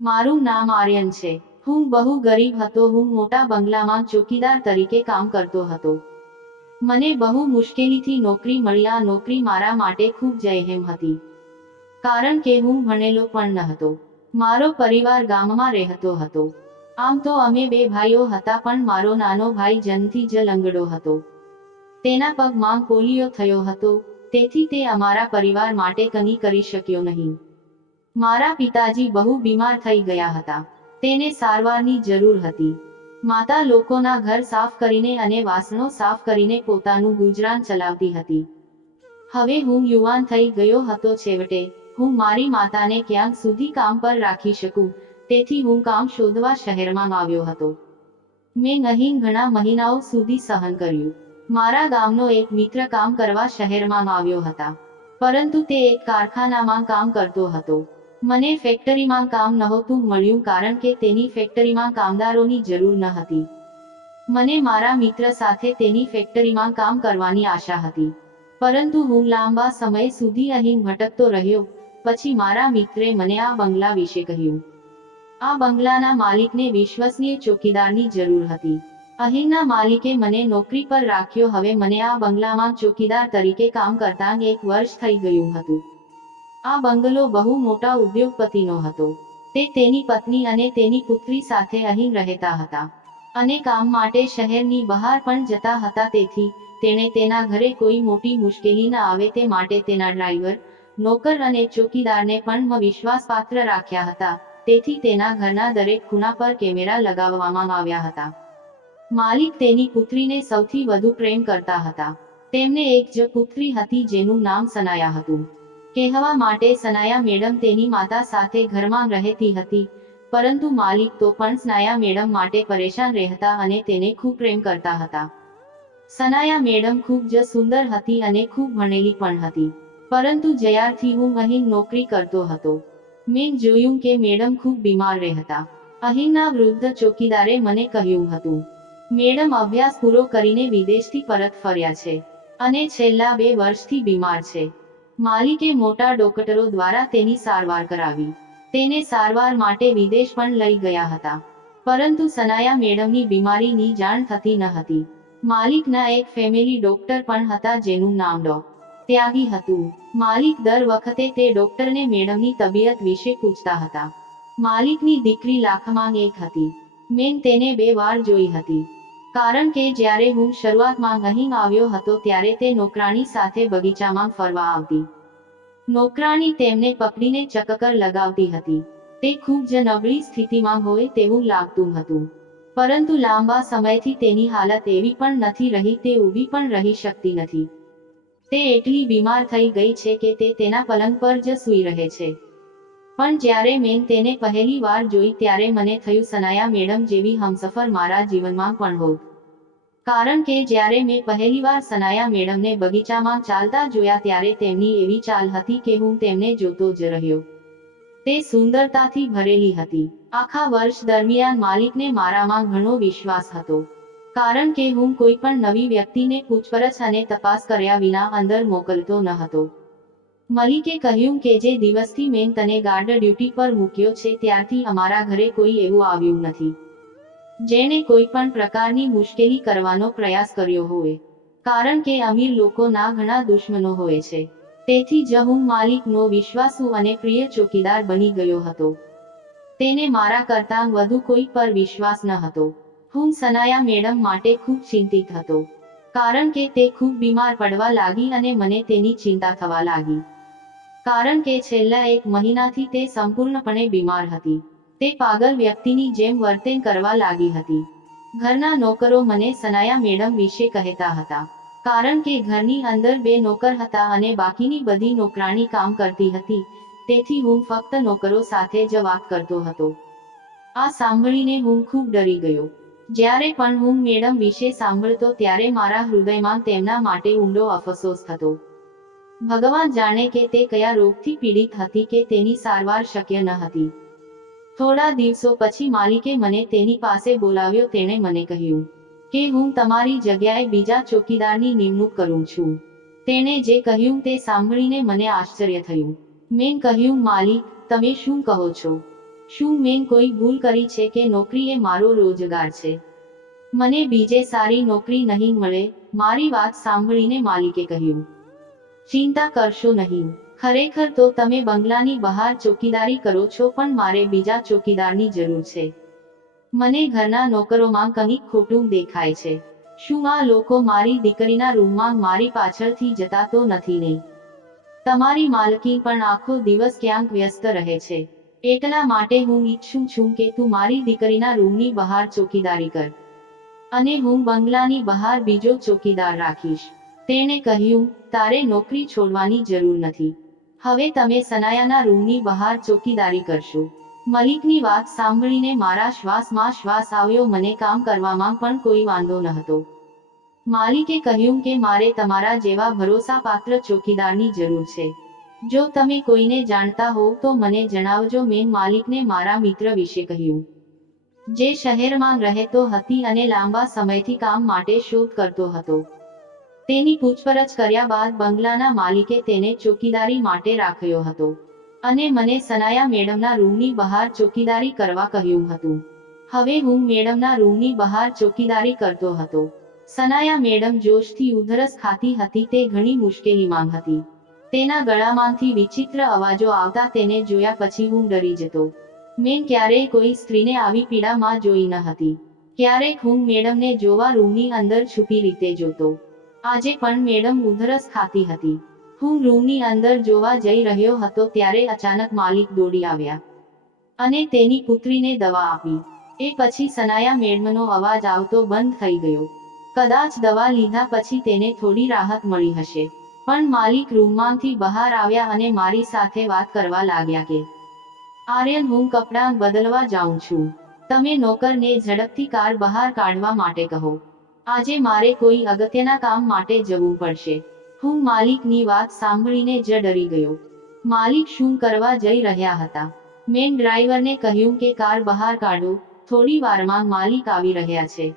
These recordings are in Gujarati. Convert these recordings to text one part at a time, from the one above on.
મારું નામ આર્યન છે. હું બહુ ગરીબ હતો. હું મોટા બંગલામાં ચોકીદાર તરીકે કામ કરતો હતો. મને બહુ મુશ્કેલીથી નોકરી મળી. આ નોકરી મારા માટે ખૂબ જહેમ હતી, કારણ કે હું ભણેલો પણ ન હતો. મારો પરિવાર ગામમાં રહેતો હતો. આમ તો અમે બે ભાઈઓ હતા, પણ મારો નાનો ભાઈ જન્મથી જ લંગડો હતો. તેના પગમાં પોલિયો થયો હતો, તેથી તે અમારા પરિવાર માટે કંઈ કરી શક્યો નહીં. મારા પિતાજી બહુ બીમાર થઈ ગયા હતા. તેને સારવારની જરૂર હતી. માતા લોકોના ઘર સાફ કરીને અને વાસણો સાફ કરીને પોતાનું ગુજરાન ચલાવતી હતી. હવે હું યુવાન થઈ ગયો હતો. છેવટે હું મારી માતાને ક્યાંક સુધી કામ પર રાખી શકું, તેથી હું કામ શોધવા શહેરમાં આવ્યો હતો. મેં અહીં ઘણા મહિનાઓ સુધી સહન કર્યું. મારા ગામનો એક મિત્ર કામ કરવા શહેરમાં આવ્યો હતો, પરંતુ તે એક કારખાનામાં કામ કરતો હતો. મને ફેક્ટરીમાં કામ નહોતું મળ્યું, કારણ કે તેની ફેક્ટરીમાં કામદારોની જરૂર ન હતી. મને મારા મિત્ર સાથે તેની ફેક્ટરીમાં કામ કરવાની આશા હતી, પરંતુ હું લાંબા સમય સુધી અહીં ભટકતો રહ્યો. પછી મારા મિત્રે મને આ બંગલા વિશે કહ્યું. આ બંગલાના માલિકને વિશ્વસનીય ચોકીદારની જરૂર હતી. અહીંના માલિકે મને નોકરી પર રાખ્યો. હવે મને આ બંગલામાં ચોકીદાર તરીકે કામ કરતા 1 વર્ષ થઈ ગયું હતું. આ બંગલો બહુ મોટા ઉદ્યોગપતિનો હતો. તે તેની પત્ની અને તેની પુત્રી સાથે અહીં રહેતા હતા, અને કામ માટે શહેરની બહાર પણ જતા હતા. તેથી તેણે તેના ઘરે કોઈ મોટી મુશ્કેલી ન આવે તે માટે તેના ડ્રાઈવર, નોકર અને ચોકીદારને પણ વિશ્વાસપાત્ર રાખ્યા હતા. તેથી તેના ઘરના દરેક ખૂણા પર કેમેરા લગાવવામાં આવ્યા હતા. માલિક તેની પુત્રીને સૌથી વધુ પ્રેમ કરતા હતા. તેમને એક જ પુત્રી હતી જેનું નામ સનાયા હતું. કહેવા માટે સનાયા મેડમ તેની માતા સાથે ઘરમાં રહેતી હતી, પરંતુ માલિક તો પણ સનાયા મેડમ માટે પરેશાન રહેતા અને તેને ખૂબ પ્રેમ કરતા હતા. સનાયા મેડમ ખૂબ જ સુંદર હતી અને ખૂબ ભણેલી પણ હતી, પરંતુ જ્યારથી હું અહીં નોકરી કરતો હતો, મેં જોયું કે મેડમ ખૂબ બીમાર રહેતા. અહીંના વૃદ્ધ ચોકીદારે મને કહ્યું હતું, મેડમ અભ્યાસ પૂરો કરીને વિદેશથી પરત ફર્યા છે અને છેલ્લા 2 વર્ષથી બીમાર છે. માલિકે મોટા ડોક્ટરો દ્વારા તેની સારવાર કરાવી. તેને સારવાર માટે વિદેશ પણ લઈ ગયા હતા, પરંતુ સનાયા મેડમની બીમારીની જાણ થતી ન હતી. માલિકના એક ફેમિલી ડોક્ટર પણ હતા જેનું નામ ડો. ત્યાગી હતું. માલિક દર વખતે તે ડોક્ટરને મેડમની તબિયત વિશે પૂછતા હતા. માલિકની દીકરી લાખમાં એક હતી. મેં તેને 2 વાર જોઈ હતી, કારણ કે જ્યારે હું શરૂઆતમાં અહીં આવ્યો હતો ત્યારે તે નોકરાણી સાથે બગીચામાં ફરવા આવતી. નોકરાણી તેમને પકડીને ચક્કર લગાવતી હતી. તે ખૂબ જ નબળી સ્થિતિમાં હોય તેવું લાગતું હતું, પરંતુ લાંબા સમયથી તેની હાલત એવી પણ નથી રહી. તે ઊભી પણ રહી શકતી નથી. તે એટલી બીમાર થઈ ગઈ છે કે તે તેના પલંગ પર જ સૂઈ રહે છે. પણ જ્યારે મેં તેને પહેલી વાર જોઈ ત્યારે મને થયું સનાયા મેડમ જેવી હમસફર મારા જીવનમાં પણ હોત. કારણ કે જ્યારે મેં પહેલીવાર સનાયા મેડમને બગીચામાં ચાલતા જોયા ત્યારે તેમની એવી ચાલ હતી કે હું તેમને જોતો જ રહ્યો. તે સુંદરતાથી ભરેલી હતી. આખા વર્ષ દરમિયાન માલિકને મારામાં ઘણો વિશ્વાસ હતો, કારણ કે હું કોઈ પણ નવી વ્યક્તિને પૂછપરછ અને તપાસ કર્યા વિના અંદર મોકલતો ન હતો. મલિકે કહ્યું કે જે દિવસથી મેં તને ગાર્ડ ડ્યુટી પર મૂક્યો છે ત્યારથી અમારા ઘરે કોઈ એવું આવ્યું નથી જેણે કોઈ પણ પ્રકારની મુશ્કેલી કરવાનો પ્રયાસ કર્યો હોય, કારણ કે અમીર લોકોના ઘણા દુશ્મનો હોય છે. તેથી જ હું માલિકનો વિશ્વાસુ અને પ્રિય ચોકીદાર બની ગયો હતો. તેને મારા કરતાં વધુ કોઈ પર વિશ્વાસ ન હતો. હું સનાયા મેડમ માટે ખૂબ ચિંતિત હતો, કારણ કે તે ખૂબ બીમાર પડવા લાગી અને મને તેની ચિંતા થવા લાગી, કારણ કે છેલ્લા 1 મહિનાથી તે સંપૂર્ણપણે બીમાર હતી. તે પાગલ વ્યક્તિની જેમ વર્તન કરવા લાગી હતી. ઘરના નોકરો મને સનાયા મેડમ વિશે કહેતા હતા, કારણ કે ઘરની અંદર 2 નોકર હતા અને બાકીની બધી નોકરાણી કામ કરતી હતી. તેથી હું ફક્ત નોકરો સાથે જ વાત કરતો હતો. આ સાંભળીને હું ખૂબ ડરી ગયો. જ્યારે પણ હું મેડમ વિશે સાંભળતો ત્યારે મારા હૃદયમાં તેમના માટે ઊંડો અફસોસ થતો. ભગવાન જાણે કે તે કયા રોગથી પીડિત હતી કે તેની સારવાર શક્ય ન હતી. થોડા દિવસો પછી માલિકે મને તેની પાસે બોલાવ્યો. તેણે મને કહ્યું કે હું તમારી જગ્યાએ બીજા ચોકીદારની નિમણૂક કરું છું. તેણે જે કહ્યું તે સાંભળીને મને આશ્ચર્ય થયું. મેં કહ્યું, માલિક, તમે શું કહો છો? શું મેં કોઈ ભૂલ કરી છે કે નોકરી એ મારો રોજગાર છે? મને બીજે સારી નોકરી નહીં મળે? મારી વાત સાંભળીને માલિકે કહ્યું, ચિંતા કરશો નહીં. ખરેખર તો તમે બંગલાની બહાર ચોકીદારી કરો છો, પણ મારે બીજા ચોકીદારની જરૂર છે. મને ઘરના નોકરોમાં કંઈક ખોટું દેખાય છે. શું આ લોકો મારી દીકરીના રૂમમાં મારી પાછળથી જતા તો નથી ને? તમારી માલકીન પણ આખો દિવસ ક્યાંક વ્યસ્ત રહે છે. એટલા માટે હું ઈચ્છું છું કે તું મારી દીકરીના રૂમની બહાર ચોકીદારી કર, અને હું બંગલાની બહાર બીજો ચોકીદાર રાખીશ. તેણે કહ્યું, તારે નોકરી છોડવાની જરૂર નથી. હવે તમે સનાયાના રૂમની બહાર ચોકીદારી કરશો. મલિકની વાત સાંભળીને મારા શ્વાસમાં શ્વાસ આવ્યો. મને કામ કરવામાં પણ કોઈ વાંધો ન હતો. માલિકે કહ્યું કે મારે તમારા જેવા ભરોસાપાત્ર ચોકીદારની જરૂર છે. જો તમે કોઈને જાણતા હોવ તો મને જણાવજો. મેં માલિકને મારા મિત્ર વિશે કહ્યું, જે શહેરમાં રહેતો હતી અને લાંબા સમયથી કામ માટે શોધ કરતો હતો. તેની પૂછપરછ કર્યા બાદ બંગલાના માલિકે તેને ચોકીદારી માટે રાખ્યો હતો, અને મને સનાયા મેડમના રૂમની બહાર ચોકીદારી કરવા કહ્યું હતું. હવે હું મેડમના રૂમની બહાર ચોકીદારી કરતો હતો. સનાયા મેડમ જોશથી ઉધરસ ખાતી હતી. તે ઘણી મુશ્કેલીમાં હતી. તેના ગળામાંથી વિચિત્ર અવાજો આવતા તેને જોયા પછી હું ડરી જતો. મેં ક્યારેય કોઈ સ્ત્રીને આવી પીડામાં જોઈ ન હતી. ક્યારેક હું મેડમને જોવા રૂમની અંદર છુપી રીતે જોતો. આજે પણ મેડમ ઉધરસ ખાતી હતી. હું રૂમની અંદર જોવા જઈ રહ્યો હતો ત્યારે અચાનક માલિક દોડી આવ્યા અને તેની પુત્રીને દવા આપી. એ પછી સનાયા મેડમનો અવાજ આવતો બંધ થઈ ગયો. કદાચ દવા લીધા પછી તેને થોડી રાહત મળી હશે. પણ માલિક રૂમમાંથી બહાર આવ્યા અને મારી સાથે વાત કરવા લાગ્યા કે, આર્યન, હું કપડાં બદલવા જાઉં છું. તમે નોકરને ઝડપથી કાર બહાર કાઢવા માટે કહો. આજે મારે કોઈ અગત્યના કામ માટે જવું પડશે. હું માલિકની વાત સાંભળીને જ ડરી ગયો. માલિક શું કરવા જઈ રહ્યા હતા? મેં ડ્રાઈવરને કહ્યું કે કાર બહાર કાઢો, થોડી વારમાં માલિક આવી રહ્યા છે.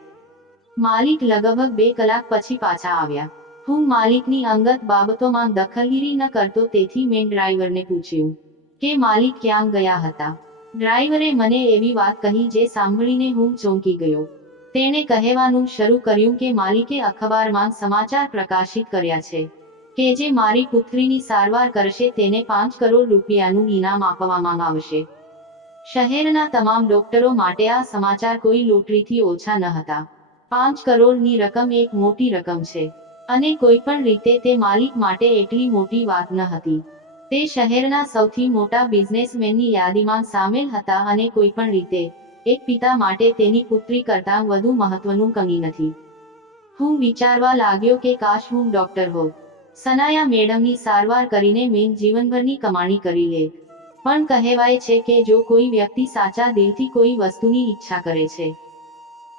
માલિક લગભગ 2 કલાક પછી પાછા આવ્યા. હું માલિકની અંગત બાબતોમાં દખલગીરી ન કરતો, તેથી મેં ડ્રાઈવરને પૂછ્યું કે માલિક ક્યાં ગયા હતા. ડ્રાઈવરે મને એવી વાત કહી જે સાંભળીને હું ચોંકી ગયો. તેણે કહેવાનું શરૂ કર્યું કે માલિકે અખબારમાં સમાચાર પ્રકાશિત કર્યા છે કે જે મારી પુત્રીની સારવાર કરશે તેને 5 કરોડ રૂપિયાનું ઇનામ આપવામાં આવશે. શહેરના તમામ ડોક્ટરો માટે આ સમાચાર કોઈ લોટરીથી ઓછા ન હતા. 5 કરોડની રકમ એક મોટી રકમ છે, અને કોઈ પણ રીતે તે માલિક માટે એટલી મોટી વાત ન હતી. તે શહેરના સૌથી મોટા બિઝનેસમેનની યાદીમાં સામેલ હતા, અને કોઈ પણ રીતે એક પિતા માટે તેની પુત્રી કરતાં વધુ મહત્વનું કંઈ નથી. હું વિચારવા લાગ્યો કે કાશ હું ડોક્ટર હોત. સનાયા મેડમની સારવાર કરીને મેં જીવનભરની કમાણી કરી લેત. પણ કહેવાય છે કે જો કોઈ વ્યક્તિ સાચા દિલથી કોઈ વસ્તુની ઈચ્છા કરે છે,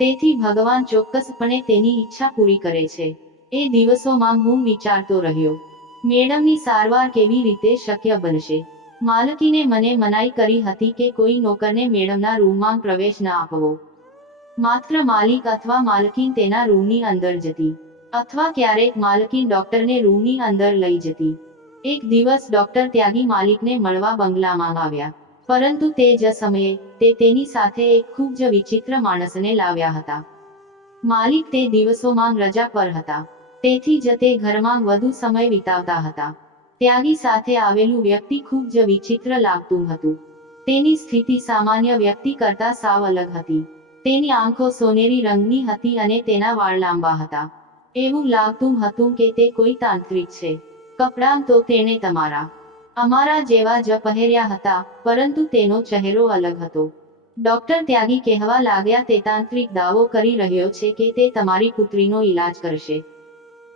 તેથી ભગવાન ચોક્કસપણે તેની ઈચ્છા પૂરી કરે છે. એ દિવસોમાં હું વિચારતો રહ્યો, મેડમની સારવાર કેવી રીતે શક્ય બનશે? માલકીને મને મનાઈ કરી હતી કે કોઈ નોકરને મેડમના રૂમમાં પ્રવેશ ન આપવો. માત્ર માલિક અથવા માલકીન તેના રૂમની અંદર જતી, અથવા ક્યારેક માલકીન ડોક્ટરને રૂમની અંદર લઈ જતી. એક દિવસ ડોક્ટર ત્યાગી માલિકને મળવા બંગલામાં આવ્યા, પરંતુ તે જ સમયે તે તેની સાથે એક ખૂબ જ વિચિત્ર માણસને લાવ્યા હતા. માલિક તે દિવસોમાં રજા પર હતા, તેથી જ તે ઘરમાં વધુ સમય વિતાવતા હતા. ત્યાગી સાથે આવેલું વ્યક્તિ ખૂબ જ વિચિત્ર લાગતું હતું. તેની સ્થિતિ સામાન્ય વ્યક્તિ કરતાં સાવ અલગ હતી. તેની આંખો સોનેરી રંગની હતી અને તેના વાળ લાંબા હતા. એવું લાગતું હતું કે તે કોઈ તાંત્રિક છે. કપડાં તો તેણે અમારા જેવા જ પહેર્યા હતા, પરંતુ તેનો ચહેરો અલગ હતો. ડોક્ટર ત્યાગી કહેવા લાગ્યા, તે તાંત્રિક દાવો કરી રહ્યો છે કે તે તમારી પુત્રીનો ઈલાજ કરશે,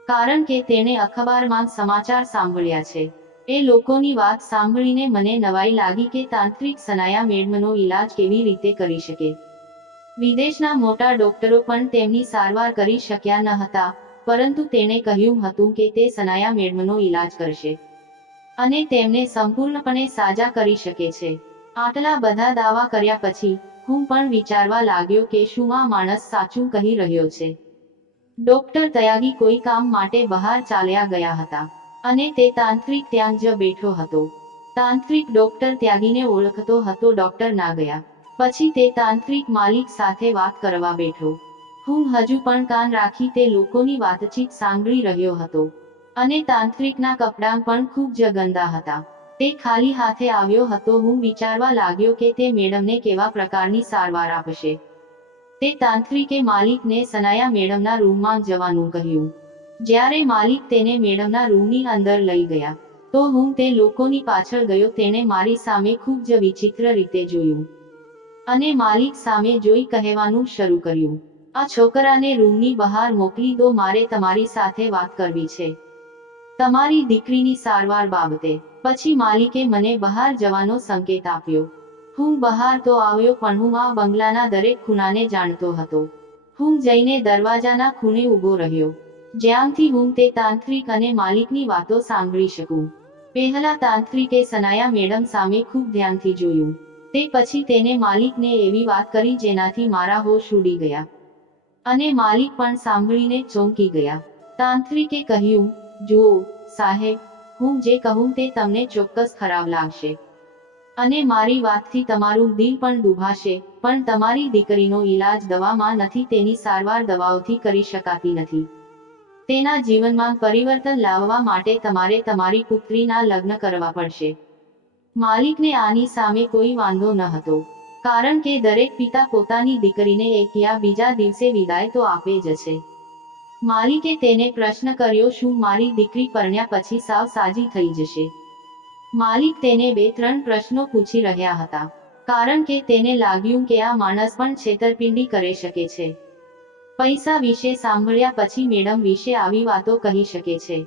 કારણ કે તેણે અખબારમાં સમાચાર સાંભળ્યા છે. એ લોકોની વાત સાંભળીને મને નવાઈ લાગી કે તાંત્રિક સનાયા મેડમનો ઈલાજ કેવી રીતે કરી શકે. વિદેશના મોટા ડોક્ટરો પણ તેમની સારવાર કરી શક્યા ન હતા, પરંતુ તેણે કહ્યું હતું કે તે સનાયા મેડમનો ઈલાજ કરશે અને તેમને સંપૂર્ણપણે સાજા કરી શકે છે. આટલા બધા દાવા કર્યા પછી હું પણ વિચારવા લાગ્યો કે શું આ માણસ સાચું કહી રહ્યો છે. ડોક્ટર ત્યાગી કોઈ કામ માટે બહાર ચાલ્યા ગયા હતા, અને તે તાંત્રિક ત્યાં જ બેઠો હતો. તાંત્રિક ડોક્ટર ત્યાગીને ઓળખતો હતો. ડોક્ટર ના ગયા પછી તે તાંત્રિક માલિક સાથે વાત કરવા બેઠો. હું હજુ પણ કાન રાખી તે લોકોની વાતચીત સાંભળી રહ્યો હતો. અને તાંત્રિકના કપડાં પણ ખૂબ જ ગંદા હતા. તે ખાલી હાથે આવ્યો હતો. હું વિચારવા લાગ્યો કે તે મેડમને કેવા પ્રકારની સારવાર આપશે. તે તાંત્રિકે માલિકને સનાયા મેડમના રૂમમાં જવાનું કહ્યું. જ્યારે માલિક તેને મેડમના રૂમની અંદર લઈ ગયા તો હું તે લોકોની પાછળ ગયો. તેણે મારી સામે ખૂબ જ વિચિત્ર રીતે જોયું અને માલિક સામે જોઈ કહેવાનું શરૂ કર્યું, આ છોકરાને રૂમની બહાર મોકલી દો. મારે તમારી સાથે વાત કરવી છે, તમારી દીકરીની સારવાર બાબતે. પછી માલિકે મને બહાર જવાનો સંકેત આપ્યો. હું બહાર તો આવ્યો પણ હું આ બંગલાના દરેક ખૂણાને જાણતો હતો. હું જઈને દરવાજાના ખૂણે ઊભો રહ્યો જ્યાંથી હું તે તાંત્રિક અને માલિકની વાતો સાંભળી શકું. પહેલા તાંત્રિકે સનાયા મેડમ સામે ખૂબ ધ્યાનથી જોયું. તે પછી તેને માલિકને એવી વાત કરી જેનાથી મારા હોશ ઉડી ગયા અને માલિક પણ સાંભળીને ચોંકી ગયા. તાંત્રિકે કહ્યું, જુઓ સાહેબ, હું જે કહું તે તમને ચોક્કસ ખરાબ લાગશે અને મારી વાતથી તમારું દિલ પણ દુભાશે, પણ તમારી દીકરીનો ઈલાજ દવામાં નથી. તેની સારવાર દવાઓથી કરી શકાતી નથી. તેના જીવનમાં પરિવર્તન લાવવા માટે તમારે તમારી પુત્રીના લગ્ન કરવા પડશે. માલિકને આની સામે કોઈ વાંધો ન હતો, કારણ કે દરેક પિતા પોતાની દીકરીને એક યા બીજા દિવસે વિદાય તો આપે જ છે. માલિકે તેને પ્રશ્ન કર્યો, શું મારી દીકરી પરણ્યા પછી સાવ સાજી થઈ જશે? માલિક તેને 2-3 પ્રશ્નો પૂછી રહ્યા હતા, કારણ કે તેને લાગ્યું કે આ માણસ પણ છેતરપિંડી કરી શકે છે. પૈસા વિશે સાંભળ્યા પછી મેડમ વિશે આવી વાતો કહી શકે છે.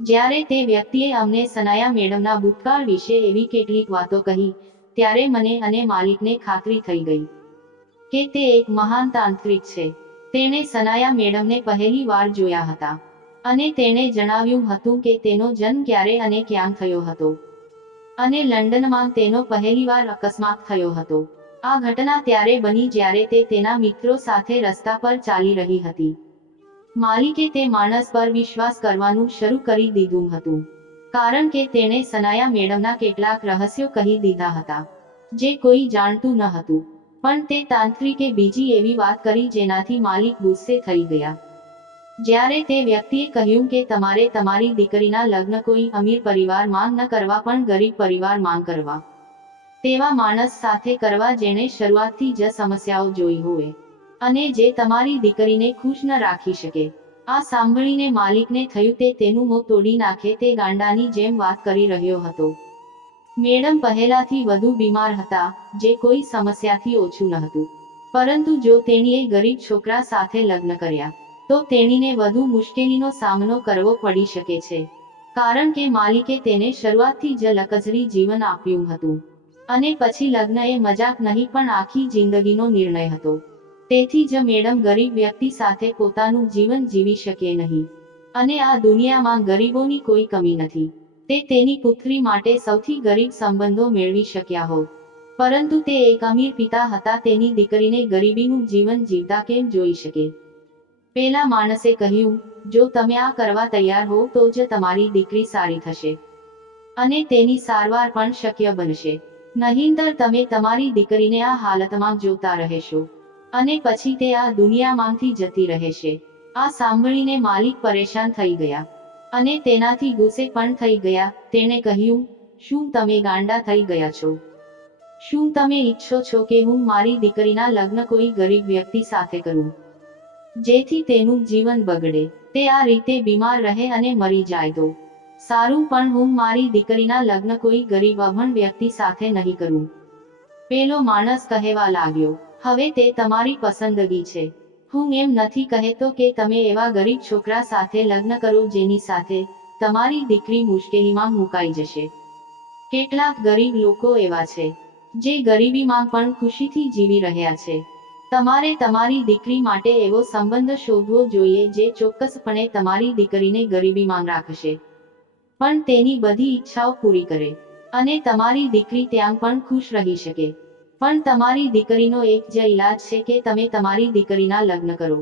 જ્યારે તે વ્યક્તિએ અમને સનાયા મેડમના ભૂતકાળ વિશે એવી કેટલીક વાતો કહી ત્યારે મને અને માલિકને ખાતરી થઈ ગઈ કે તે એક મહાન તાંત્રિક છે. તેણે સનાયા મેડમને પહેલી વાર જોયા હતા અને તેણે જણાવ્યું હતું કે તેનો જન્મ ક્યારે અને ક્યાં થયો હતો અને લંડનમાં તેનો પહેલીવાર અકસ્માત થયો હતો. આ ઘટના ત્યારે બની જ્યારે તે તેના મિત્રો સાથે રસ્તા પર ચાલી રહી હતી. માલિકે તે માણસ પર વિશ્વાસ કરવાનું શરૂ કરી દીધું હતું, કારણ કે તેણે સનાયા મેડમના કેટલાક રહસ્યો કહી દીધા હતા જે કોઈ જાણતું ન હતું. પણ તે તાંત્રિકે બીજી એવી વાત કરી જેનાથી માલિક ગુસ્સે થઈ ગયા. જ્યારે તે વ્યક્તિએ કહ્યું કે તમારે તમારી દીકરીના લગ્ન કોઈ અમીર પરિવારમાં ન કરવા પણ ગરીબ પરિવારમાં કરવા, તેવા માણસ સાથે કરવા જેણે શરૂઆતથી જ સમસ્યાઓ જોઈ હોય અને જે તમારી દીકરીને ખુશ ન રાખી શકે. આ સાંભળીને માલિકને થયું તે તેનું મોં તોડી નાખે. તે ગાંડાની જેમ વાત કરી રહ્યો હતો. મેડમ પહેલાથી વધુ બીમાર હતા, જે કોઈ સમસ્યાથી ઓછું ન હતું, પરંતુ જો તેણીએ ગરીબ છોકરા સાથે લગ્ન કર્યા તો તેણીને વધુ મુશ્કેલીનો સામનો કરવો પડી શકે છે, કારણ કે માલિકે તેને શરૂઆતથી જ લકઝરી જીવન આપ્યું હતું અને પછી લગ્ન એ મજાક નહીં પણ આખી જિંદગીનો નિર્ણય હતો. તેથી જ મેડમ ગરીબ વ્યક્તિ સાથે પોતાનું જીવન જીવી શકે નહીં અને આ દુનિયામાં ગરીબોની કોઈ કમી નથી. તે તેની પુત્રી માટે સૌથી ગરીબ સંબંધો મેળવી શક્યા હોત, પરંતુ તે એક અમીર પિતા હતા. તેની દીકરીને ગરીબીનું જીવન જીવતા કેમ જોઈ શકે? પેલા માણસે કહ્યું, જો તમે આ કરવા તૈયાર હો તો જ તમારી દીકરી સારી થશે અને તેની સારવાર પણ શક્ય બનશે. નહીંતર તમે તમારી દીકરીને આ હાલતમાં જોતા રહેશો અને પછી તે આ દુનિયામાંથી જતી રહેશે. આ સાંભળીને માલિક પરેશાન થઈ ગયા અને તેનાથી ગુસ્સે પણ થઈ ગયા. તેણે કહ્યું, શું તમે ગાંડા થઈ ગયા છો? શું તમે ઈચ્છો છો કે હું મારી દીકરીના લગ્ન કોઈ ગરીબ વ્યક્તિ સાથે કરું જેથી તેનું જીવન બગડે, તે આ રીતે બીમાર રહે અને મરી જાય? તો સારું, પણ હું મારી દીકરીના લગ્ન કોઈ ગરીબ અભણ વ્યક્તિ સાથે નહીં કરું. પેલો માણસ કહેવા લાગ્યો, હવે તે તમારી પસંદગી છે. હું એમ નથી કહેતો કે તમે એવા ગરીબ છોકરા સાથે લગ્ન કરો જેની સાથે તમારી દીકરી મુશ્કેલીમાં મુકાઈ જશે. કેટલાક ગરીબ લોકો એવા છે જે ગરીબીમાં પણ ખુશીથી જીવી રહ્યા છે. તમારે તમારી દીકરી માટે એવો સંબંધ શોધવો જોઈએ જે ચોક્કસપણે તમારી દીકરીને ગરીબીમાં રાખશે પણ તેની બધી ઈચ્છાઓ પૂરી કરે અને તમારી દીકરી ત્યાં પણ ખુશ રહી શકે. પણ તમારી દીકરીનો એક જ ઈલાજ છે કે તમે તમારી દીકરીના લગ્ન કરો,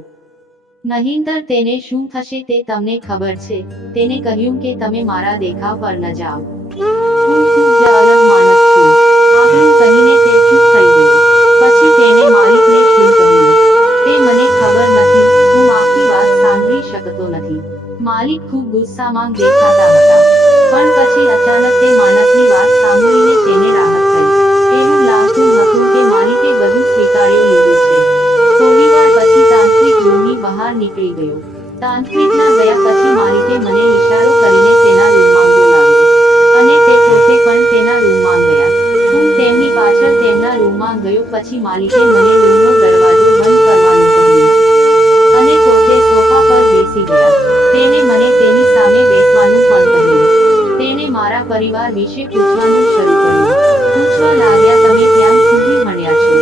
નહીંતર તેને શું થશે તે તમને ખબર છે. તેને કહ્યું કે તમે મારા દેખાવ પર ન જાઓ. હું ખૂબ જ અલગ માણસ છું. આટલું કહીને તે ચૂપ થઈ ગયો. પછી તેણે માલિકને શું કહ્યું તે મને ખબર નથી. હું આખી વાત સાંભળી શકતો નથી. માલિક ખૂબ ગુસ્સામાં દેખાતા હતા. પણ પછી અચાનક તે માણસની વાત સાંભળીને તેને રાહત થઈ. એવું લાગતું હતું કે માલિકે બધું સ્વીકારી લીધું છે. થોડીવાર પછી તાંત્રિક રૂમની બહાર નીકળી ગયો. તાંત્રિકના ગયા પછી માલિકે મને ઇશારો કરીને તેના રૂમમાં બોલાવ્યો. અને તે પોતે પણ તેના રૂમમાં ગયા. હું તેમની પાછળ તેમના રૂમમાં ગયો. પછી માલિકે મને રૂમનો દરવાજો બંધ કરવાનું કહ્યું. અને પોતે સોફા પર બેસી ગયા. તેણે મને તેની સામે બેસવાનું પણ કહ્યું. તેણે મારા પરિવાર વિશે પૂછવાનું શરૂ કર્યું. પૂછવા લાગ્યા, તમે ક્યાં સુધી ભણ્યા છો?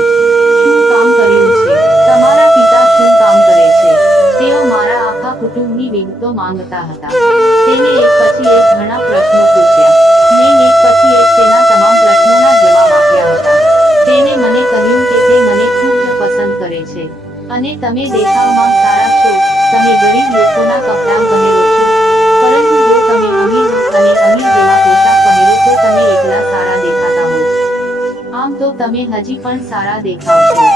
શું કામ કર્યું છે? તમારા પિતા શું કામ કરે છે? તેઓ મારા આખા કુટુંબની વિગતો માંગતા હતા. તેને એક પછી એક ઘણા પ્રશ્નો પૂછ્યા. મેં એક પછી એક તેના તમામ પ્રશ્નોના જવાબ આપ્યા હતા. તેણે મને કહ્યું કે તે મને ખૂબ જ પસંદ કરે છે. અને તમે દેખાવમાં સારા છો. તમે ગરીબ લોકોના કપડાં પહેરો છો. પરંતુ જો તમે અમીર હો અને અમીર જેવા પોશાક પહેરો તો તમે એકલા સારા દેખાતા હો. આમ તો તમે હજી પણ સારા દેખાવ છો.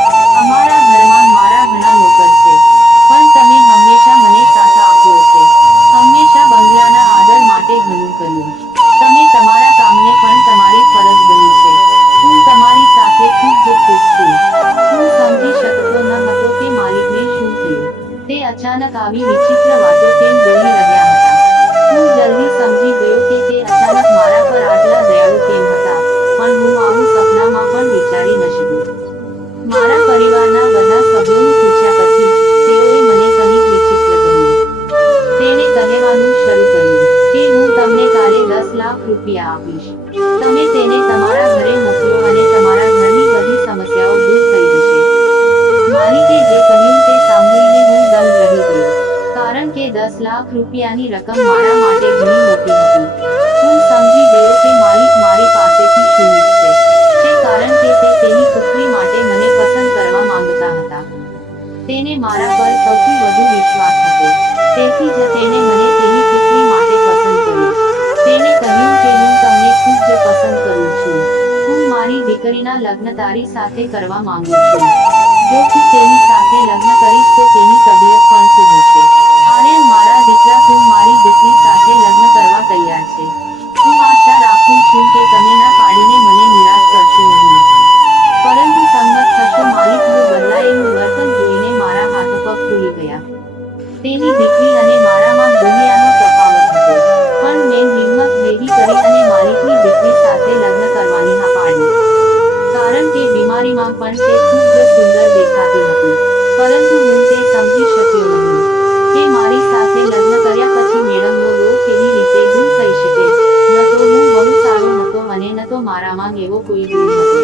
અમારા ઘરમાં મારા ઘણા નોકર છે. પણ તમે હંમેશા મને સાથ આપ્યો છે. હંમેશા બંગલાના આદર માટે ઘણું કર્યું. તમે તમારા કામને પણ તમારી ફરજ ગણી છે. હું તમારી સાથે ખૂબ જ ખુશ છું. હું સમજી શકતો ન હતો કે માલિકને શું થયું. તે અચાનક આવી વિચિત્ર વાતો કેમ બોલી રહ્યા હતા. હું જલ્દી સમજી ગયો કે તે અચાનક મારા પર આટલા દયાળુ કેમ હતા. પણ હું આવું સપનામાં પણ વિચારી ન શકું. મારા પરિવારના બધા સભ્યોનું પૂછ્યા પછી તેઓએ મને કંઈક વિચિત્ર કહ્યું. તેણે કહેવાનું શરૂ કર્યું કે હું તમને કાલે 10 લાખ રૂપિયા આપીશ. તમે તેને તમારા ઘરે મોકલો અને તમારા ઘરની બધી સમસ્યાઓ દૂર થઈ જશે. માલિકે જે કહ્યું તે સાંભળીને હું દંગ રહી ગયો. કારણ કે 10 લાખ રૂપિયાની રકમ મારા માટે ઘણી મોટી હતી. હું સમજી ગયો કે માલિક મારી પાસેથી શું ઈચ્છે છે. કારણ કે તે તેની પુત્રી માટે મને પસંદ કરવા માંગતા હતા. તેને મારા પર સૌથી વધુ વિશ્વાસ હતો. તેથી જ તેણે મને તેની પુત્રી માટે પસંદ કર્યો. તેણે કહ્યું કે હું તમને ખૂબ જ પસંદ કરું છું. હું મારી દીકરીના લગ્ન તારી સાથે કરવા માંગુ છું. જો તું તેની સાથે લગ્ન કરીશ તો તેની તબિયત પણ સુધરશે. આર્યન, મારા દીકરા, તું મારી દીકરી સાથે લગ્ન કરવા તૈયાર છે. હું આશા રાખું છું કે તમે ના પાડીને મને નિરાશ કરશો નહીં. પરંતુ સંમત થશો. માલિકનું બદલાયેલું વર્તન જોઈને મારા હાથ પગ ફૂલી ગયા. તેની દીકરી અને મારામાં દુનિયાનો તફાવત હતો. પણ મેં હિંમત ભેગી કરી અને માલિકની દીકરી સાથે લગ્ન કરવાની હા પાડી. કારણ કે બીમારીમાં પણ તે ખૂબ જ સુંદર દેખાતી હતી. પરંતુ હું તે સમજી શક્યો નહીં કે મારી સાથે લગ્ન કર્યા પછી મેડમનો રોગ કેવી રીતે દૂર થઈ શકે. ન તો હું બહુ સારો હતો અને ન તો મારામાં એવો કોઈ ગુણ હતો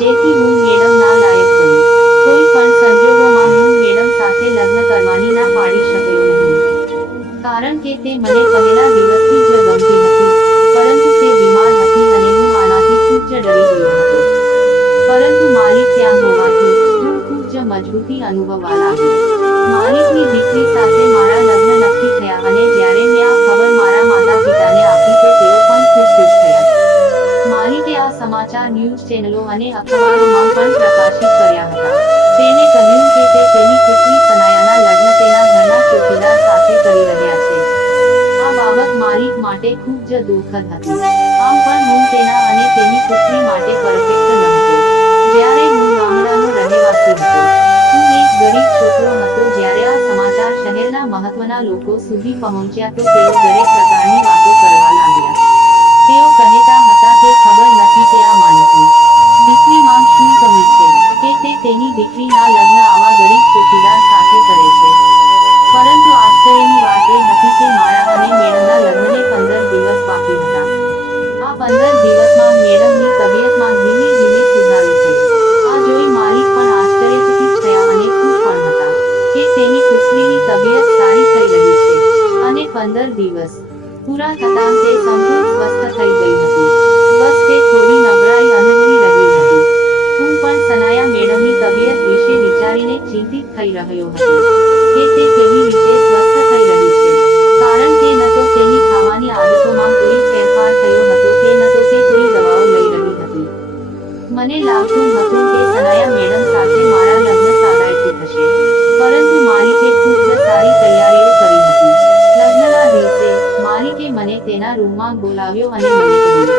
જેથી હું મેડમના લાયક બની. કોઈ પણ સંજોગોમાં હું મેડમ સાથે લગ્ન કરવાની ના પાડી શક્યો નહીં. કારણ કે તે મને પહેલા દિવસથી જ ગમતી હતી. પરંતુ તે બીમાર હતી અને હું આનાથી ખૂબ જ ડરી ગયો હતો. પરંતુ માલિક ત્યાં હોવાથી હું ખૂબ જ મજબૂતી અનુભવવા લાગી. માલિકની દીકરી સાથે મારા લગ્ન નક્કી થયા અને જ્યારે મેં આ ખબર મારા માતા પિતાને આપી તો તેઓ પણ ખૂબ ખુશ થયા. માલિકે આ સમાચાર ન્યૂઝ ચેનલો અને અખબારોમાં પણ પ્રકાશિત કર્યા હતા. તેણે કહ્યું કે તે તેની પુત્રી સનાયાના લગ્ન તેના ઘરના ચોકીદાર સાથે કરી રહ્યા છે. આ બાબત માલિક માટે ખૂબ જ દુઃખદ હતી. આમ પણ હું તેના અને તેની પુત્રી માટે પરફેક્ટ ન હતો. જ્યારે હું ગામડાનો રહેવાસી હતો. હું એક ગરીબ છોકરો હતો. જ્યારે આ સમાચાર શહેરના મહત્વના લોકો સુધી પહોંચ્યા તો તેઓ દરેક પ્રકારની વાતો કરવા લાગ્યા. તેઓ કહેતા હતા કે ખબર નથી કે આ માણસની દીકરીમાં શું કમી છે કે તે તેની દીકરીના લગ્ન આવા ગરીબ ચોકીદાર સાથે કરે છે. પરંતુ આશ્ચર્યની વાત એ હતી કે મારા અને મેડમના લગ્નને 15 દિવસ બાકી હતા. આ 15 દિવસમાં મેડમની તબિયતમાં ધીમે ધીમે સુધારો થયો. આ જોઈ માલિક પણ આશ્ચર્યચકિત થયા અને ખુશ પણ હતા કે તેની પુત્રીની તબિયત સારી થઈ રહી છે. અને 15 દિવસ પૂરા થતાં તે સંપૂર્ણ સ્વસ્થ થઈ ગઈ હતી. બસ તે થોડી નબળાઈ અનુભવી રહી હતી. હું પણ સનાયા મેડમની તબિયત વિશે વિચારીને ચિંતિત થઈ રહ્યો હતો કે તે કેવી રીતે સ્વસ્થ થઈ રહી છે. કારણ કે ન તો તેની ખાવાની આદતોમાં કોઈ ફેરફાર થયો મને લાગતું હતું કે સનાયા મેડમ સાથે મારા લગ્ન સાદાઈથી થશે, પરંતુ માલિકે ખૂબ જ સારી તૈયારીઓ કરી હતી. લગ્નના દિવસે માલિકે મને તેના રૂમમાં બોલાવ્યો અને મને કહ્યું,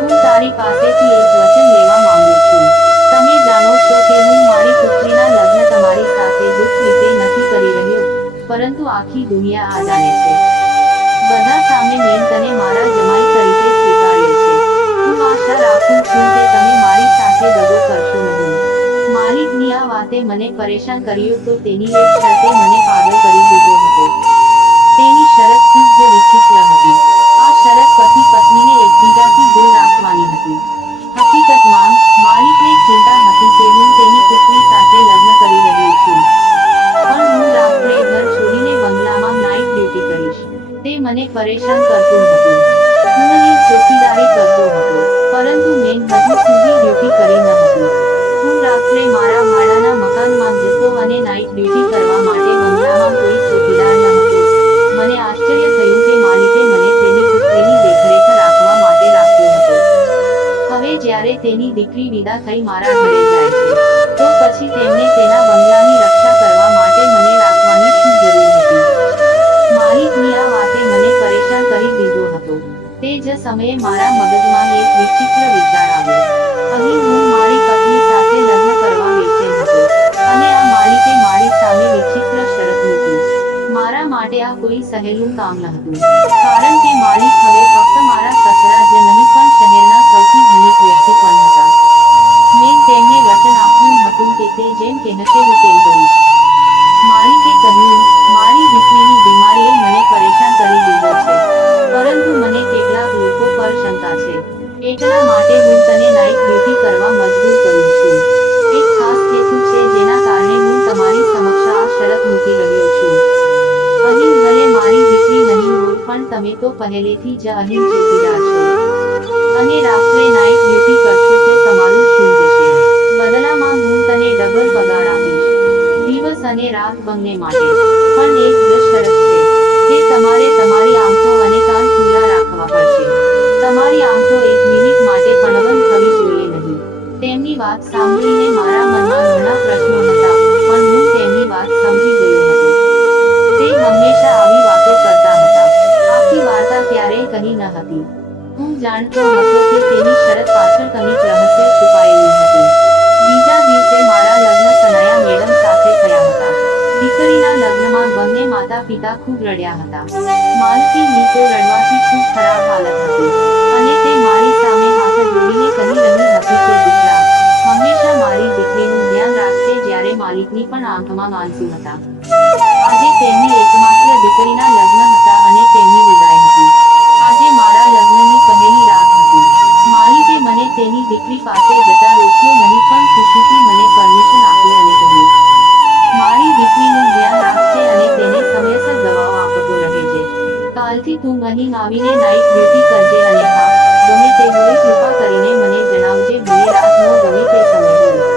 હું તારી પાસેથી એક વચન લેવા માંગુ છું. તમે જાણો છો કે હું મારી પુત્રીના લગ્ન તમારી સાથે દુઃખ રીતે નથી કરી રહ્યો, પરંતુ આખી દુનિયા આ જાણે છે. બધા સામે મેં તને મારા જમાઈ તરીકે સ્વીકાર્યો છે. હું આશા રાખું છું કે તમે મારી સાથે દગો કરશો નહીં. માલિકની આ વાતે મને પરેશાન કર્યો તો તેની એક શરતે મને પાગલ કરી દીધો હતો. તેની શરત ખૂબ જ વિચિત્ર હતી. આ શરત પતિ પત્નીને એકબીજાથી દૂર રાખવાની હતી. હકીકતમાં માલિકને ચિંતા હતી કે હું તેની પુત્રી સાથે લગ્ન કરી રહ્યો છું, પણ હું રાત્રે ઘર છોડીને બંગલામાં નાઇટ ડ્યુટી કરીશ. તે મને પરેશાન કરતું હતું. હું અહીં ચોકીદારી કરતો હતો, પરંતુ મેં હજુ સુધી ડ્યુટી કરી ન હતી. હું રાત્રે મારા ભાડાના મકાનમાં જતો અને નાઇટ ડ્યુટી કરવા માટે બંગલામાં કોઈ ચોકીદાર ન હતો. મને આશ્ચર્ય થયું કે માલિકે મને તેની પુત્રીની દેખરેખ રાખવા માટે રાખ્યો હતો. હવે જ્યારે તેની દીકરી વિદા થઈ મારા ઘરે જાય છે, તો પછી તેમને તેના બંગલાની રક્ષા કરવા માટે મને રાખવાની શું જરૂર હતી? માલિકની આ વાતે મને પરેશાન કરી દીધો હતો. તે જ સમયે મારા મગજમાં એક વિચિત્ર વિચાર આવ્યો. અહીં હું મારી પત્ની સાથે લગ્ન કરવા બેચેન હતો, અને આ માલિકે મારી સામે વિચિત્ર શરત મૂકી. મારા માટે આ કોઈ સહેલું કામ ન હતું, કારણ કે માલિક હવે ફક્ત મારા સસરા જ નહીં પણ શહેરના સૌથી ધનિક વ્યક્તિ પણ હતા. મેં તેમને વચન આપ્યું હતું કે તે જેમ કહેશે હું તેમ કરીશ. માલિકે કહ્યું, મારી દીકરીની બીમારીએ મને પરેશાન કરી દીધો છે, પરંતુ મને કેટલાક લોકો પર શંકા છે. એટલા માટે હું તને નાઇટ ડ્યુટી કરવા મજબૂર કરું છું. એક ખાસ હેતુ છે જેના કારણે હું તમારી સમક્ષ આ શરત મૂકી રહ્યો છું. અહીં ભલે મારી દીકરી નહીં હોય, પણ તમે તો પહેલેથી જ અહીં ચોકીદાર છો, અને રાત્રે નાઇટ ડ્યુટી કરશો તો તમારું શું જશે? બદલામાં હું તને ડબલ પગાર આપીશ, દિવસ અને રાત બંને માટે. પણ એક જ શરત છે કે તમારે તમારી આંખો અને કાન ખુલ્લા રાખવા પડશે. તમારી આંખો એક મિનિટ માટે પણ બંધ થવી જોઈએ નહીં. તેમની વાત સાંભળીને મારા મનમાં ઘણા પ્રશ્નો હતા, પણ હું તેમની વાત સમજી ગયો હતો. તે હંમેશા આવી વાતો કરતા હતા. આખી વાર્તા ક્યારેય કહી ન હતી. હું જાણતો હતો કે તેની શરત પાછળ કંઈક રહસ્ય છુપાયેલું હતું. બીજા દિવસે મારા લગ્ન સનાયા મેડમ સાથે થયા હતા. દીકરીના લગ્નમાં બંને માતા પિતા ખૂબ રડ્યા હતા. માલતીની તો રડવાથી ખૂબ ખરાબ હાલત હતી, અને તે મારી સામે હાથ જોડીને કહી રહી હતી કે દીકરા, હંમેશા મારી દીકરીનું ધ્યાન રાખજે. જ્યારે માલિકની પણ આંખમાં આંસુ હતા. આજે તેમની એકમાત્ર દીકરીના લગ્ન હતા અને તેમની વિદાય હતી. આજે મારા લગ્નની પહેલી રાત હતી. માલિકે મને તેની દીકરી પાસે જતા રોક્યો નહીં, પણ ખુશીથી મને પરમિશન આપી અને કહ્યું, મારી દીકરીનું ધ્યાન રાખજે અને તેને સમયસર દવાઓ આપતો રહેજે. કાલથી તું અહીં આવીને નાઇટ ડ્યુટી કરજે, અને હા, ગમે તે હોય કૃપા કરીને મને જણાવજે, ભલે રાતનો ગમે તે સમય હોય.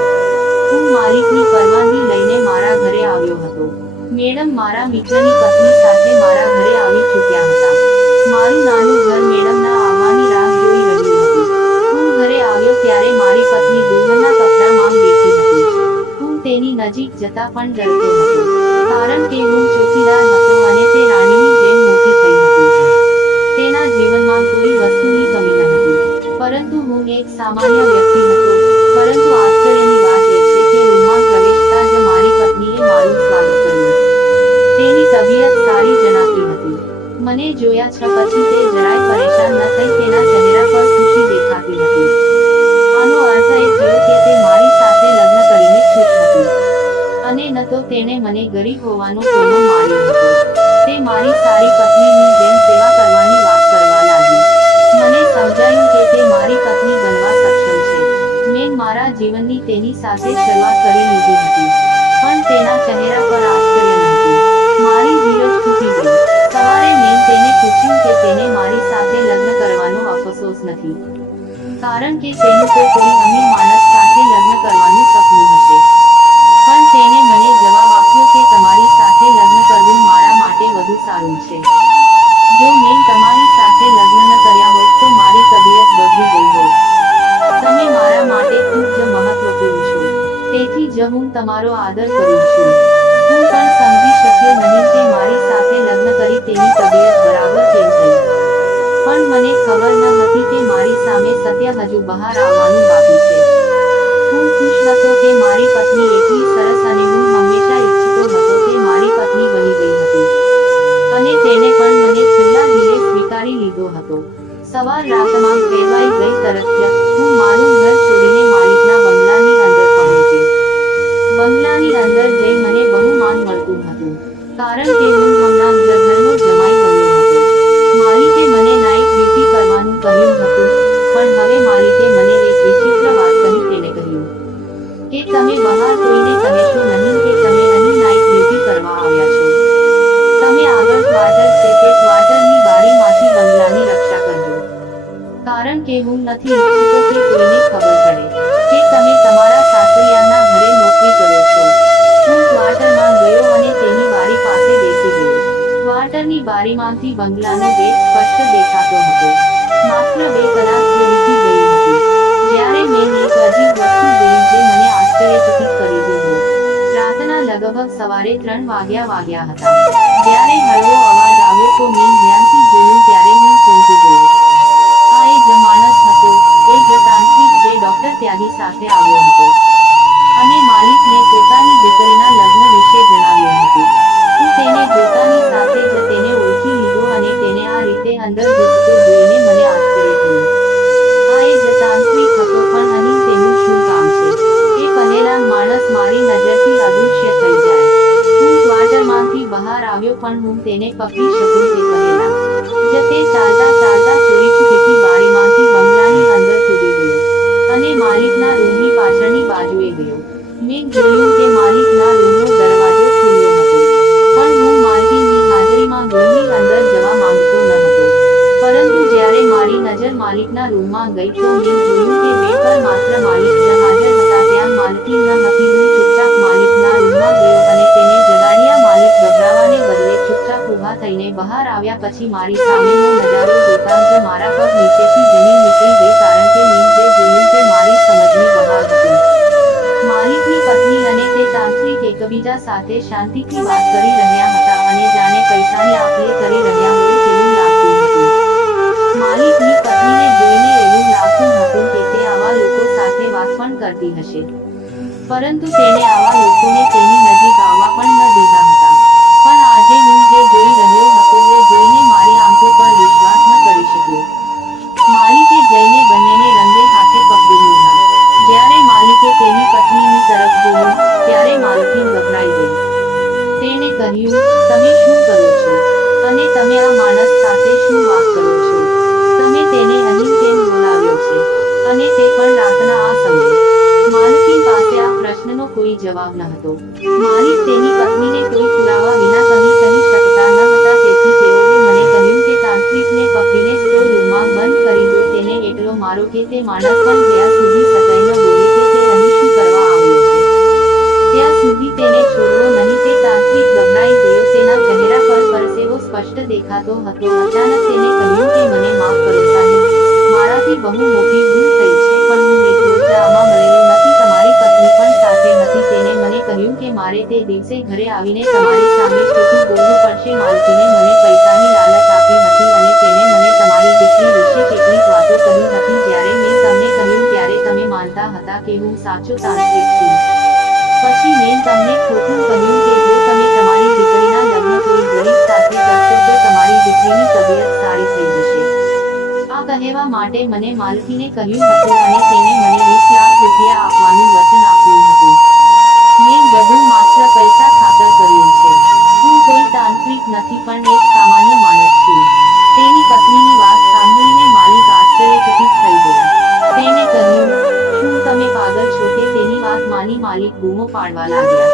હું માલિકની પરવાનગી લઈને મારા ઘરે આવ્યો હતો. મેડમ મારા મિત્રની પત્ની સાથે મારા ઘરે આવી ચૂક્યા હતા. મારું નાનું ઘર મેડમના આવવાની રાહ જોઈ રહ્યું હતું. હું ઘરે આવ્યો ત્યારે મારી પત્ની દુલ્હનના કપડામાં બેઠી હતી. હું તેની નજીક જતા પણ ડરતો હતો, કારણ કે હું ચોકીદાર હતો અને તે રાણીની જેમ મોટી થઈ હતી. તેના જીવનમાં કોઈ વસ્તુની કમી ન હતી, પરંતુ હું એક સામાન્ય વ્યક્તિ હતો. પરંતુ આશ્ચર્યની વાત એ છે કે રૂમમાં પ્રવેશતા જ મારી પત્નીએ મારું સ્વાગત કર્યું. તેની તબિયત સારી જણાતી હતી. મને જોયા પછી તે જરાય પરેશાન ન થઈ. તેના ચહેરા પર ખુશી દેખાતી હતી. આનો અર્થ એ થયો કે તે મારી સાથે લગ્ન કરીને ખુશ હતી, અને ન તો તેણે મને ગરીબ હોવાનો ટોનો માર્યો હતો. તે મારી સારી પત્નીની જેમ સેવા કરવાની વાત કરવા લાગી. મને સમજાયું કે તે મારી પત્ની બનવા સક્ષમ છે. મેં મારા જીવનની તેની સાથે શરૂઆત કરી લીધી હતી, પણ તેના ચહેરા પર આશ્ચર્ય નહોતું. મારી ધીરજ તૂટી ગઈ. સવારે મેં તેને પૂછ્યું કે તેને મારી સાથે લગ્ન કરવાનો અફસોસ નથી, કારણ કે તેનું તો કોઈ અમીર માણસ સાથે લગ્ન કરવાનું સપનું હશે. પણ તેણે મને જવાબ આપ્યો કે તમારી સાથે લગ્ન કરવું મારા માટે વધુ સારું છે. જો મેં તમારી સાથે લગ્ન ન કર્યા હોત તો મારી તબિયત બગડી ગઈ હોત. તમે મારા માટે ખૂબ તેથી જ હું તમારો આદર કરું છું. હું પણ સમજી શક્યો નહીં કે મારી સાથે લગ્ન કરી તેની તબિયત બરાબર કેમ થઈ. પણ મને ખબર ન હતી કે મારી સામે સત્ય હજુ બહાર આવવાનું બાકી છે. હું ખુશ હતો કે મારી પત્ની એટલી સરસ અને હું હંમેશા ઈચ્છતો હતો કે મારી પત્ની બની ગઈ હતી. અને તેને પણ મને ખુલ્લા દિલે સ્વીકારી લીધો હતો. સવાર રાતમાં ફેરવાઈ ગઈ તરત જ હું મારું ઘર છોડીને માલિકના બંગલાની અંદર પહોંચ્યો. બંગલાની અંદર જઈ મને બહુ માન મળતું હતું, કારણ કે હું હમણાં જ ઘરનો જમાઈ બન્યો હતો. માલિકે મને નાઇટ ડ્યુટી કરવાનું કહ્યું હતું, પણ હવે માલિકે મને એક વિચિત્ર વાત કહી. તેને કહ્યું કે તમે બહાર કોઈને કહેશો નહીં કે તમે અહીં નાઇટ ડ્યુટી કરવા આવ્યા છો. તમે આગળ ક્વાર્ટર છે તે ક્વાર્ટરની બારીમાંથી બંગલાની રક્ષા કરજો, કારણ કે હું નથી ઈચ્છતો કે કોઈને ખબર પડે કે તમે તમારા સાસરિયાના ઘરે નોકરી કરો છો. હું ક્વાર્ટરમાં ગયો અને તેની બારી પાસે બેસી ગયો. ક્વાર્ટરની બારીમાંથી બંગલાનો ગેટ સ્પષ્ટ દેખાતો હતો. માત્ર 2 કલાક જ વીતી ગઈ હતી જ્યારે મેં એક અજીબ વસ્તુ જોઈ જે મને આશ્ચર્યચકિત કરી દીધો. રાતના લગભગ સવારે 3 વાગ્યા હતા જ્યારે હળવો અવાજ આવ્યો તો મેં ધ્યાનથી જોયું ત્યારે હું ચોંકી ગયો. આ એ જ માણસ હતો, એ જ તાંત્રિક જે ડોક્ટર ત્યાગી સાથે આવ્યો હતો અને માલિકને પોતાની દીકરીના લગ્ન વિશે જણાવ્યું હતું. હું તેને જોતાની સાથે જ તેને ઓળખી લીધો અને તેને આ રીતે અંદર ઘૂસતો જોઈને મને આશ્ચર્ય થયું. આ એ જ તાંત્રિક હતો, પણ અહીં તેનું શું કામ છે? એ પહેલા માણસ મારી નજરથી અદૃશ્ય થઈ જાય. હું ક્વાર્ટરમાંથી બહાર આવ્યો, પણ હું તેને પકડી શકું તે પહેલા જ તે ચાલતા ચાલતા ચોરીછૂપીથી બારીમાંથી બંગલાની અંદર કૂદી ગયો અને માલિકના રૂમની પાછળની બાજુએ ગયો. મેં જોયું કે માલિકના રૂમનો દરવાજો ખુલ્લો હતો, પણ હું માલકીનની હાજરીમાં રૂમની અંદર જવા માંગતો ન હતો. પરંતુ જ્યારે મારી નજર માલિકના રૂમમાં ગઈ તો મેં જોયું કે બેડ પર માત્ર માલિક જ હાજર હતા, ત્યાં માલકીન ન હતી. હું ચૂપચાપ માલિકના રૂમમાં ગયો અને તેને જગાડ્યા. માલિક ગભરાવાને બદલે ચૂપચાપ ઊભા થઈને બહાર આવ્યા. પછી મારી સામેનો નજારો જોતાં જ મારા પગ નીચેથી જમીન નીકળી ગઈ, કારણ કે મેં જે જોયું તે મારી સમજની બહાર હતું. માલિકની પત્ની અને તે તાંત્રિક એકબીજા સાથે શાંતિથી વાત કરી રહ્યા હતા અને જાણે પૈસાની આપ-લે કરી રહ્યા હોય તેવું લાગતું હતું. માલિકની પત્નીને જોઈને એવું લાગતું હતું કે તે આવા લોકો સાથે વાત પણ કરતી હશે, પરંતુ તેને આવા લોકોને તેની નજીક આવવા પણ ન દીધા હતા. પણ આજે હું જે જોઈ રહ્યો હતો એ જોઈને મારી આંખો પર વિશ્વાસ ન કરી શક્યો. માલિકે જઈને બંનેને રંગે હાથે પકડી લીધા. જ્યારે માલિકે તેની પત્નીની તરફ જોયું ત્યારે માલકીન ગભરાઈ ગઈ. તેણે કહ્યું, તમે શું કરો છો? અને તમે આ માણસ સાથે શું વાત કરો છો? તમે તેને અહીં કેમ બોલાવ્યો છે? અને તે પણ રાતના આ સમયે? માલકીન પાસે આ પ્રશ્નનો કોઈ જવાબ ન હતો. માલિક તેની પત્નીને કોઈ પુરાવા વિના કહી શકતા ન હતા, તેથી તેઓએ મને કહ્યું કે તાંત્રિકને પકડીને સ્ટોર રૂમમાં બંધ કરી દો, તેને એટલો મારો કે તે માણસ પણ ત્યાં સુધી સચાઈ ન બોલે કે તે અહીં શું કરવા આવ્યો છે. ત્યાં સુધી તેને છોડવો નહીં. તે તાંત્રિક ગભરાઈ ગયો, તેના ચહેરા પર પરસેવો સ્પષ્ટ દેખાતો હતો. અચાનક તેને કહ્યું કે મને માફ કરો સાહેબ, મારાથી બહુ મોટી ભૂલ થઈ છે, પણ હું એટલો જ આમાં મળેલો નથી. તમારી પત્ની પણ સાથે હતી. તેને મને કહ્યું કે મારે તે દિવસે ઘરે આવીને તમારી સામે ખોટું બોલવું પડશે. માલકીને મને પૈસાની લાલચ આપી હતી અને તેણે મને તમારી દીકરી વિશે કેટલીક વાતો કહી હતી. જ્યારે મેં તમને કહ્યું ત્યારે તમે માનતા હતા કે હું સાચો તાંત્રિક છું. પછી મેં તમને ખોટું કહ્યું કે જો તમે તમારી દીકરીના લગ્ન કોઈ ગરીબ સાથે કરશો તો તમારી દીકરીની તબિયત સારી થઈ જશે. આ કહેવા માટે મને માલકીને કહ્યું હતું અને તેને મને 20 લાખ રૂપિયા આપવાનું વચન આપ્યું હતું. મેં બધું માત્ર પૈસા ખાતર કર્યું છે. હું કોઈ તાંત્રિક નથી, પણ એક સામાન્ય માણસ છું. તેની પત્નીની વાત સાંભળીને માલિક આશ્ચર્યચકિત થઈ ગયા. તેણે કહ્યું, શું તમે પાગલ છો કે? તેની વાત માની માલિક બૂમો પાડવા લાગ્યા.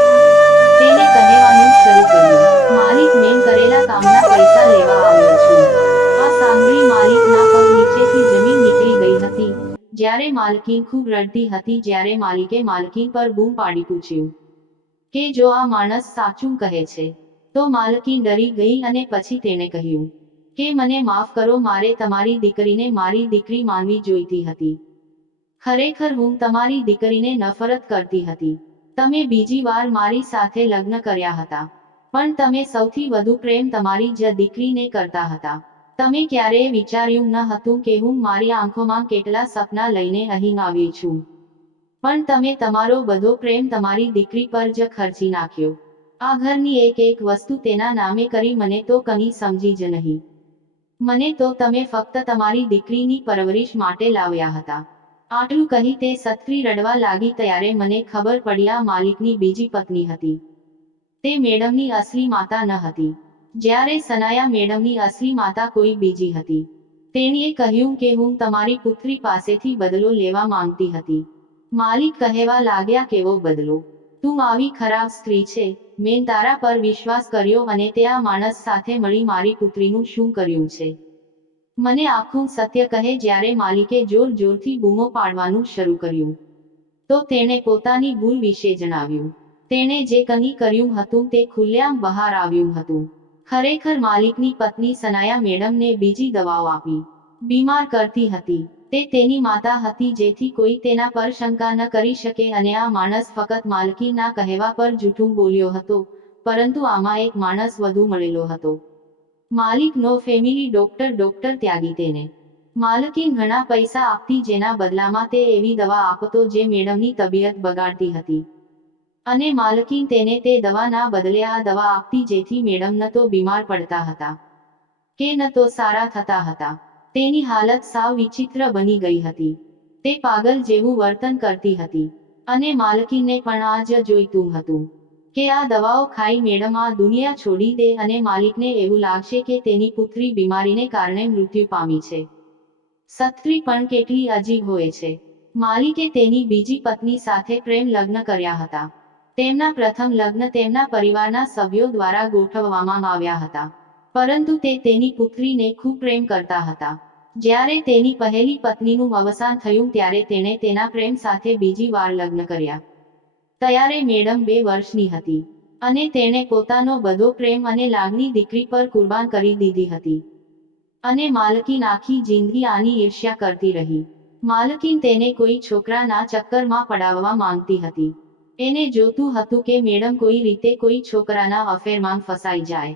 તેને કહેવાનું શરૂ કર્યું, માલિક, મેં કરેલા કામના પૈસા લેવા આવ્યો છું. આ સાંભળી માલિકના પગ નીચેથી જમીન નીકળી ગઈ હતી. જ્યારે માલકીન ખૂબ રડતી હતી. જ્યારે માલિકે માલકીન પર બૂમ પાડી પૂછ્યું કે જો આ માણસ સાચું કહે છે તો માલકીન ડરી ગઈ અને પછી તેણે કહ્યું કે મને માફ કરો, મારે તમારી દીકરીને મારી દીકરી માનવી જોઈતી હતી. ખરેખર હું તમારી દીકરીને નફરત કરતી હતી. તમે બીજી વાર મારી સાથે લગ્ન કર્યા હતા, પણ તમે સૌથી વધુ પ્રેમ તમારી જ દીકરીને કરતા હતા. તમે ક્યારેય વિચાર્યું ન હતું કે હું મારી આંખોમાં કેટલા સપના લઈને અહીં આવી છું, પણ તમે તમારો બધો પ્રેમ તમારી દીકરી પર જ ખર્ચી નાખ્યો. આ ઘરની એક એક વસ્તુ તેના નામે કરી મને તો કંઈ સમજી જ નહીં. મને તો તમે ફક્ત તમારી દીકરીની પરવરિશ માટે લાવ્યા હતા. આટલું કહી તે સતરી રડવા લાગી ત્યારે મને ખબર પડી આ માલિકની બીજી પત્ની હતી. તે મેડમની અસલી માતા ન હતી. જ્યારે સનાયા મેડમની અસલી માતા કોઈ બીજી હતી. તેણીએ કહ્યું કે હું તમારી પુત્રી પાસેથી બદલો લેવા માંગતી હતી. માલિક કહેવા લાગ્યા કેવો બદલો? તું આવી ખરાબ સ્ત્રી છે. મેં તારા પર વિશ્વાસ કર્યો અને તે આ માણસ સાથે મળી મારી પુત્રીનું શું કર્યું છે? મને આખું સત્ય કહે. જ્યારે માલિકે જોર જોરથી બૂમો પાડવાનું શરૂ કર્યું તો તેણે પોતાની ભૂલ વિશે જણાવ્યું. તેણે જે કંઈ કર્યું હતું તે ખુલ્લેઆમ બહાર આવ્યું હતું. ખરેખર માલિકની પત્ની સનાયા મેડમને બીજી દવાઓ આપી બીમાર કરતી હતી. તે તેની માતા હતી જેથી કોઈ તેના પર શંકા ન કરી શકે અને આ માણસ ફક્ત માલકીના કહેવા પર જૂઠું બોલ્યો હતો, પરંતુ આમાં એક માણસ વધુ મળેલો હતો. માલિકનો ફેમિલી ડોક્ટર ત્યાગી. તેને માલકીન ઘણા પૈસા આપતી જેના બદલામાં તે એવી દવા આપતો જે મેડમની તબિયત બગાડતી હતી, અને માલકીન તેને તે દવાના બદલે આ દવા આપતી જેથી મેડમ ન તો બીમાર પડતા હતા કે ન તો સારા થતા હતા. તેની હાલત સાવ વિચિત્ર બની ગઈ હતી. તે પાગલ જેવું વર્તન કરતી હતી અને માલકીને પણ આ જ જોઈતું હતું કે આ દવાઓ ખાઈ મેડમ આ દુનિયા છોડી દે અને માલિકને એવું લાગશે કે તેની પુત્રી બીમારીને કારણે મૃત્યુ પામી છે. સત્રી પણ કેટલી અજીબ હોય છે. માલિકે તેની બીજી પત્ની સાથે પ્રેમ લગ્ન કર્યા હતા. તેમના પ્રથમ લગ્ન તેમના પરિવારના સભ્યો દ્વારા ગોઠવવામાં આવ્યા હતા, પરંતુ તે તેની પુત્રીને ખૂબ પ્રેમ કરતા હતા. જ્યારે તેની પહેલી પત્નીનું અવસાન થયું ત્યારે તેણે તેના પ્રેમ સાથે બીજી વાર લગ્ન કર્યા. ત્યારે મેડમ 2 વર્ષની હતી અને તેણે પોતાનો બધો પ્રેમ અને લાગણી દીકરી પર કુરબાન કરી દીધી હતી. અને માલકીન આખી જિંદગી આની ઈર્ષ્યા કરતી રહી. માલકીન તેને કોઈ છોકરાના ચક્કરમાં પડાવવા માંગતી હતી. એને જોતું હતું કે મેડમ કોઈ રીતે કોઈ છોકરાના અફેરમાં ફસાઈ જાય,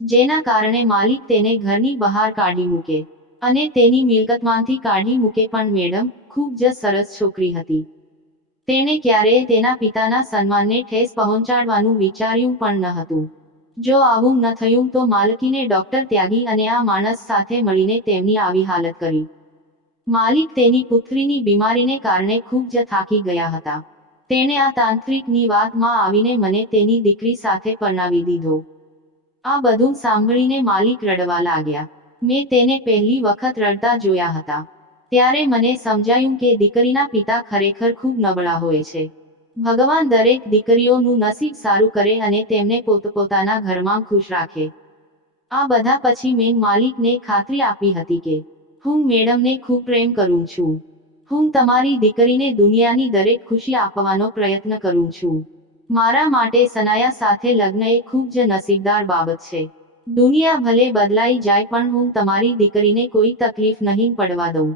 જેના કારણે માલિક તેને ઘરની બહાર કાઢી મૂકે અને તેની મિલકતમાંથી કાઢી મૂકે. પણ મેડમ ખૂબ જ સરસ છોકરી હતી. તેણે ક્યારેય તેના પિતાના સન્માનને ઠેસ પહોંચાડવાનું વિચાર્યું પણ ન હતું. જો આવું ન થયું તો માલકીને ડોક્ટર ત્યાગી અને આ માણસ સાથે મળીને તેમની આવી હાલત કરી. માલિક તેની પુત્રીની બીમારીને કારણે ખૂબ જ થાકી ગયા હતા. તેણે આ તાંત્રિકની વાતમાં આવીને મને તેની દીકરી સાથે પરણાવી દીધો. આ બધું સાંભળીને માલિક રડવા લાગ્યા. મેં તેને પહેલી વખત રડતા જોયા હતા ત્યારે મને સમજાયું કે દીકરીના પિતા ખરેખર ખૂબ નબળા હોય છે. ભગવાન દરેક દીકરીઓનું નસીબ સારું કરે અને તેમને પોતપોતાના ઘરમાં ખુશ રાખે. આ બધા પછી મેં માલિકને ખાતરી આપી હતી કે હું મેડમને ખૂબ પ્રેમ કરું છું. હું તમારી દીકરીને દુનિયાની દરેક ખુશી આપવાનો પ્રયત્ન કરું છું. મારા માટે સનાયા સાથે લગ્ન એ ખૂબ જ નસીબદાર બાબત છે. દુનિયા ભલે બદલાઈ જાય પણ હું તમારી દીકરીને કોઈ તકલીફ નહીં પડવા દઉં.